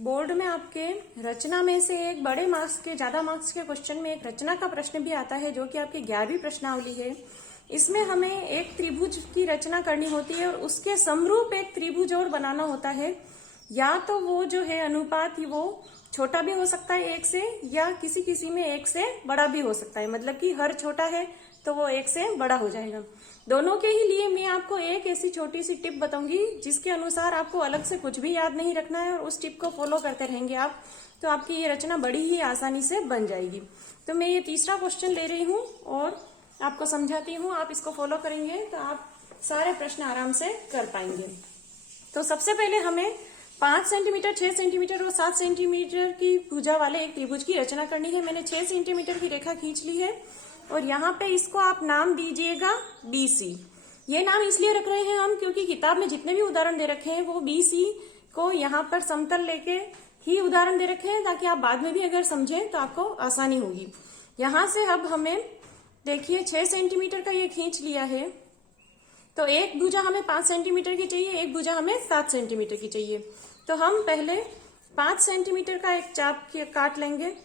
Board में आपके रचना में से एक बड़े मार्क्स के ज्यादा मार्क्स के क्वेश्चन में एक रचना का प्रश्न भी आता है जो कि आपकी 11वीं प्रश्नावली है। इसमें हमें एक त्रिभुज की रचना करनी होती है और उसके समरूप एक त्रिभुज और बनाना होता है। या तो वो जो है अनुपात ही वो छोटा भी हो सकता है एक से, या किसी किसी में एक से बड़ा भी हो सकता है। मतलब कि हर छोटा है तो वो एक से बड़ा हो जाएगा। दोनों के ही लिए मैं आपको एक ऐसी छोटी सी टिप बताऊंगी जिसके अनुसार आपको अलग से कुछ भी याद नहीं रखना है और उस टिप को फॉलो करते रहेंगे आप, तो आपकी ये रचना बड़ी ही आसानी से बन जाएगी। तो मैं ये तीसरा क्वेश्चन ले रही हूँ और आपको समझाती हूँ। आप इसको फॉलो करेंगे तो आप सारे प्रश्न आराम से कर पाएंगे। तो सबसे पहले हमें 5 सेंटीमीटर, 6 सेंटीमीटर और 7 सेंटीमीटर की भुजा वाले एक त्रिभुज की रचना करनी है। मैंने 6 सेंटीमीटर की रेखा खींच ली है और यहाँ पे इसको आप नाम दीजिएगा BC। ये नाम इसलिए रख रहे हैं हम क्योंकि किताब में जितने भी उदाहरण दे रखे हैं वो BC को यहाँ पर समतल लेके ही उदाहरण दे रखे हैं, ताकि आप बाद में भी अगर समझें तो आपको आसानी होगी। यहाँ से अब हमें देखिए 6 सेंटीमीटर का ये खींच लिया है, तो एक भुजा हमें 5 सेंटीमीटर की चाहिए, एक भुजा हमें 7 सेंटीमीटर की चाहिए। तो हम पहले 5 सेंटीमीटर का एक चाप काट लेंगे।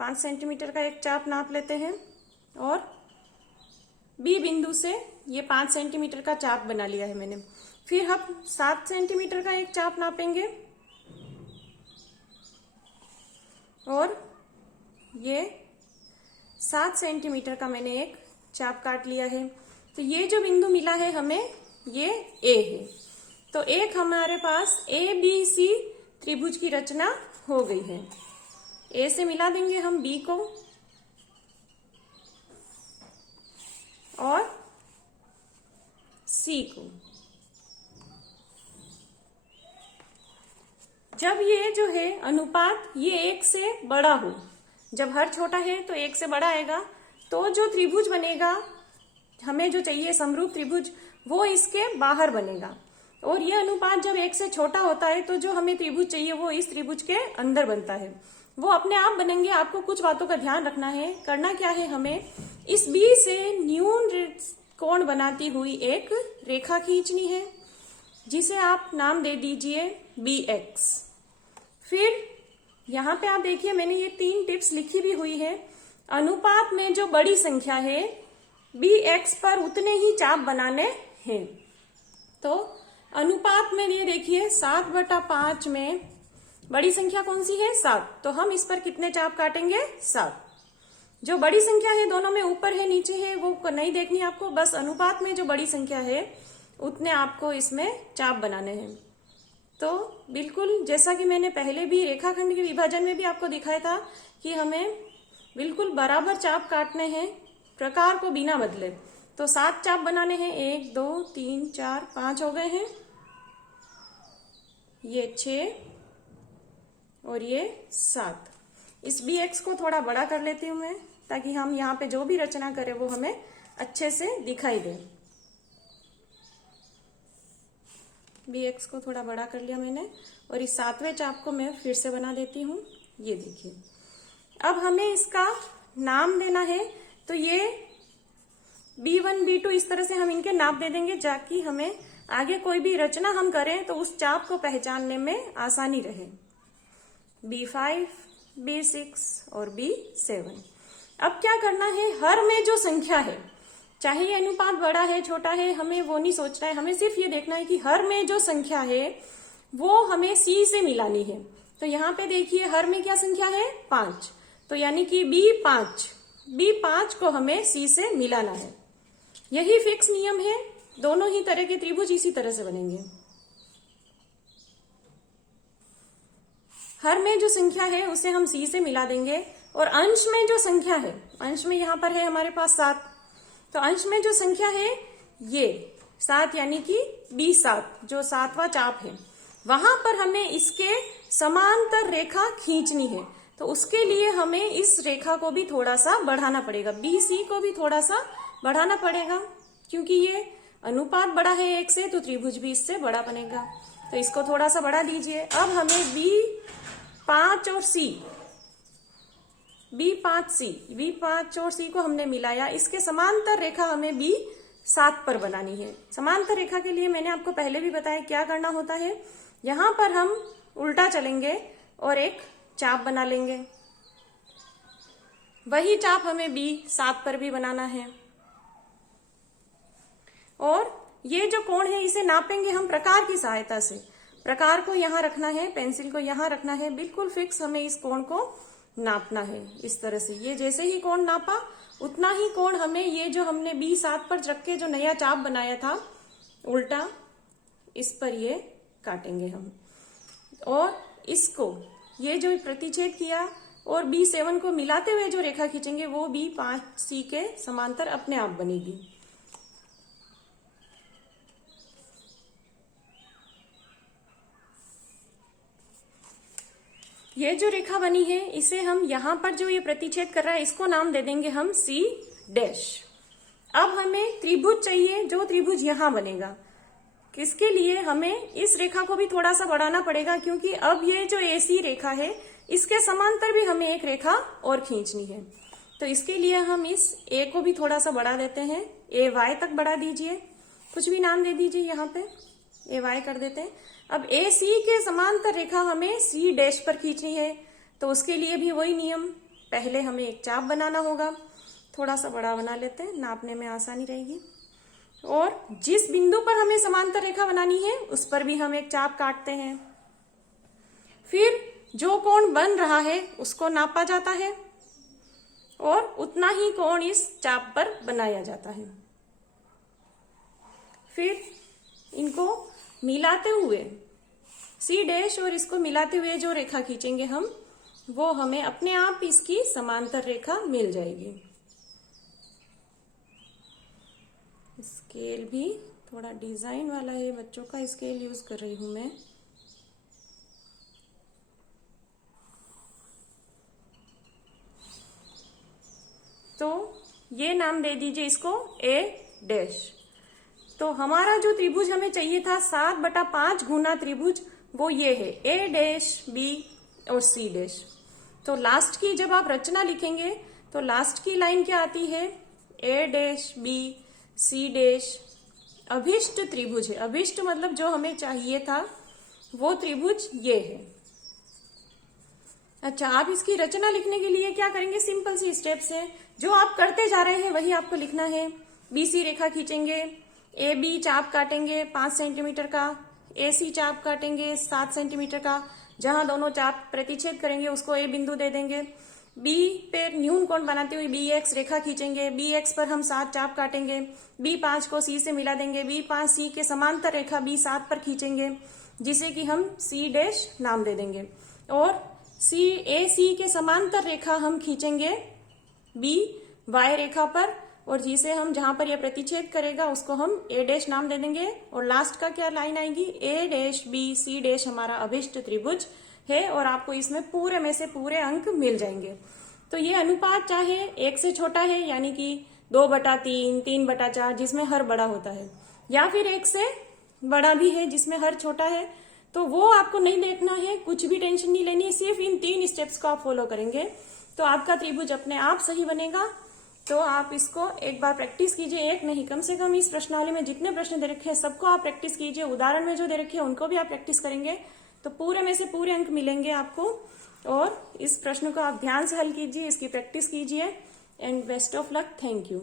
5 सेंटीमीटर का एक चाप नाप लेते हैं और B बिंदु से ये 5 सेंटीमीटर का चाप बना लिया है मैंने। फिर हम 7 सेंटीमीटर का एक चाप नापेंगे और ये 7 सेंटीमीटर का मैंने एक चाप काट लिया है। तो ये जो बिंदु मिला है हमें, ये A है। तो एक हमारे पास ABC त्रिभुज की रचना हो गई है। A से मिला देंगे हम B को और C को। जब ये जो है अनुपात ये एक से बड़ा हो, जब हर छोटा है तो एक से बड़ा आएगा, तो जो त्रिभुज बनेगा हमें जो चाहिए समरूप त्रिभुज, वो इसके बाहर बनेगा। और ये अनुपात जब एक से छोटा होता है तो जो हमें त्रिभुज चाहिए वो इस त्रिभुज के अंदर बनता है। वो अपने आप बनेंगे। आपको कुछ बातों का ध्यान रखना है। करना क्या है, हमें इस B से न्यून कोण बनाती हुई एक रेखा खींचनी है जिसे आप नाम दे दीजिए BX। फिर यहाँ पे आप देखिए मैंने ये 3 टिप्स लिखी भी हुई है। अनुपात में जो बड़ी संख्या है BX पर उतने ही चाप बनाने हैं। तो अनुपात में ये देखिए 7/5 में बड़ी संख्या कौन सी है, 7। तो हम इस पर कितने चाप काटेंगे, 7। जो बड़ी संख्या है दोनों में ऊपर है नीचे है वो नहीं देखनी आपको, बस अनुपात में जो बड़ी संख्या है उतने आपको इसमें चाप बनाने हैं। तो बिल्कुल जैसा कि मैंने पहले भी रेखाखंड के विभाजन में भी आपको दिखाया था कि हमें बिल्कुल बराबर चाप काटने हैं, प्रकार को बिना बदले। तो 7 चाप बनाने हैं। 1 2 3 4 5 हो गए हैं, ये 6 और ये 7। इस BX को थोड़ा बड़ा कर लेती हूं मैं, ताकि हम यहाँ पे जो भी रचना करें वो हमें अच्छे से दिखाई दे। BX को थोड़ा बड़ा कर लिया मैंने और इस 7वें चाप को मैं फिर से बना देती हूँ। ये देखिए, अब हमें इसका नाम देना है। तो ये B1 B2 इस तरह से हम इनके नाप दे देंगे ताकि हमें आगे कोई भी रचना हम करें तो उस चाप को पहचानने में आसानी रहे। B5 B6 और B7। अब क्या करना है, हर में जो संख्या है, चाहे ये अनुपात बड़ा है छोटा है, हमें वो नहीं सोचना है। हमें सिर्फ ये देखना है कि हर में जो संख्या है वो हमें C से मिलानी है। तो यहाँ पे देखिए हर में क्या संख्या है, 5। तो यानी कि B5 को हमें C से मिलाना है। यही फिक्स नियम है। दोनों ही तरह के त्रिभुज इसी तरह से बनेंगे। हर में जो संख्या है उसे हम C से मिला देंगे और अंश में जो संख्या है, अंश में यहाँ पर है हमारे पास 7। तो अंश में जो संख्या है ये 7 यानी कि B7 जो 7वां चाप है, वहां पर हमें इसके समांतर रेखा खींचनी है। तो उसके लिए हमें इस रेखा को भी थोड़ा सा बढ़ाना पड़ेगा, BC को भी थोड़ा सा बढ़ाना पड़ेगा, क्योंकि ये अनुपात बड़ा है 1 से तो त्रिभुज भी इससे बड़ा बनेगा। तो इसको थोड़ा सा बढ़ा दीजिए। अब हमें B5 और B5 और C को हमने मिलाया, इसके समांतर रेखा हमें 7 पर बनानी है। समांतर रेखा के लिए मैंने आपको पहले भी बताया क्या करना होता है। यहां पर हम उल्टा चलेंगे और एक चाप बना लेंगे। वही चाप हमें B7 पर भी बनाना है। और ये जो कोण है इसे नापेंगे हम प्रकार की सहायता से। प्रकार को यहां रखना है, पेंसिल को यहां रखना है, बिल्कुल फिक्स हमें इस कोण को नापना है इस तरह से। ये जैसे ही कोण नापा उतना ही कोण हमें ये जो हमने B7 पर रख के जो नया चाप बनाया था उल्टा, इस पर ये काटेंगे हम। और इसको ये जो प्रतिच्छेद किया और B7 को मिलाते हुए जो रेखा खींचेंगे वो B5C के समांतर अपने आप बनेगी। ये जो रेखा बनी है इसे हम यहां पर जो ये प्रतिच्छेद कर रहा है इसको नाम दे देंगे हम C डैश। अब हमें त्रिभुज चाहिए जो त्रिभुज यहां बनेगा। किसके लिए हमें इस रेखा को भी थोड़ा सा बढ़ाना पड़ेगा, क्योंकि अब ये जो AC रेखा है इसके समांतर भी हमें एक रेखा और खींचनी है। तो इसके लिए हम इस A को भी थोड़ा सा बढ़ा देते हैं। AY तक बढ़ा दीजिए, कुछ भी नाम दे दीजिए, यहाँ पे AY कर देते हैं। अब AC के समांतर रेखा हमें C डैश पर खींचनी है, तो उसके लिए भी वही नियम, पहले हमें एक चाप बनाना होगा। थोड़ा सा बड़ा बना लेते हैं, नापने में आसानी रहेगी। और जिस बिंदु पर हमें समांतर रेखा बनानी है उस पर भी हम एक चाप काटते हैं। फिर जो कोण बन रहा है उसको नापा जाता है और उतना ही कोण इस चाप पर बनाया जाता है। फिर इनको मिलाते हुए C डैश और इसको मिलाते हुए जो रेखा खींचेंगे हम, वो हमें अपने आप इसकी समांतर रेखा मिल जाएगी। स्केल भी थोड़ा डिजाइन वाला है, बच्चों का स्केल यूज कर रही हूं मैं। तो ये नाम दे दीजिए इसको A डैश। तो हमारा जो त्रिभुज हमें चाहिए था 7/5 गुना त्रिभुज, वो ये है A डैश, B और C डैश। तो लास्ट की जब आप रचना लिखेंगे तो लास्ट की लाइन क्या आती है, A dash, B, C dash. अभिष्ट त्रिभुज है, अभिष्ट मतलब जो हमें चाहिए था वो त्रिभुज ये है। अच्छा, आप इसकी रचना लिखने के लिए क्या करेंगे, सिंपल सी स्टेप्स है, जो आप करते जा रहे हैं वही आपको लिखना है। BC रेखा खींचेंगे, AB चाप काटेंगे 5 सेंटीमीटर का, AC चाप काटेंगे 7 सेंटीमीटर का, जहां दोनों चाप प्रतिच्छेद करेंगे उसको A बिंदु दे देंगे। B पे न्यून कोण बनाते हुए BX रेखा खींचेंगे, BX पर हम 7 चाप काटेंगे, B5 को C से मिला देंगे, B5 C के समांतर रेखा B7 पर खींचेंगे, जिसे कि हम C डैश नाम दे देंगे। और AC के समांतर रेखा हम खींचेंगे BY रेखा पर, और जिसे हम जहां पर यह प्रतिच्छेद करेगा उसको हम A डैश नाम दे देंगे। और लास्ट का क्या लाइन आएगी, A dash B C dash हमारा अभिष्ट त्रिभुज है, और आपको इसमें पूरे में से पूरे अंक मिल जाएंगे। तो ये अनुपात चाहे 1 से छोटा है यानी कि 2/3, 3/4 जिसमें हर बड़ा होता है, या फिर 1 से बड़ा भी है जिसमें हर छोटा है, तो वो आपको नहीं देखना है, कुछ भी टेंशन नहीं लेनी है। सिर्फ इन 3 स्टेप्स को आप फॉलो करेंगे तो आपका त्रिभुज अपने आप सही बनेगा। तो आप इसको एक बार प्रैक्टिस कीजिए, एक नहीं कम से कम इस प्रश्नावली में जितने प्रश्न दे रखे हैं सबको आप प्रैक्टिस कीजिए। उदाहरण में जो दे रखे हैं उनको भी आप प्रैक्टिस करेंगे तो पूरे में से पूरे अंक मिलेंगे आपको। और इस प्रश्न को आप ध्यान से हल कीजिए, इसकी प्रैक्टिस कीजिए, and best of luck. Thank you.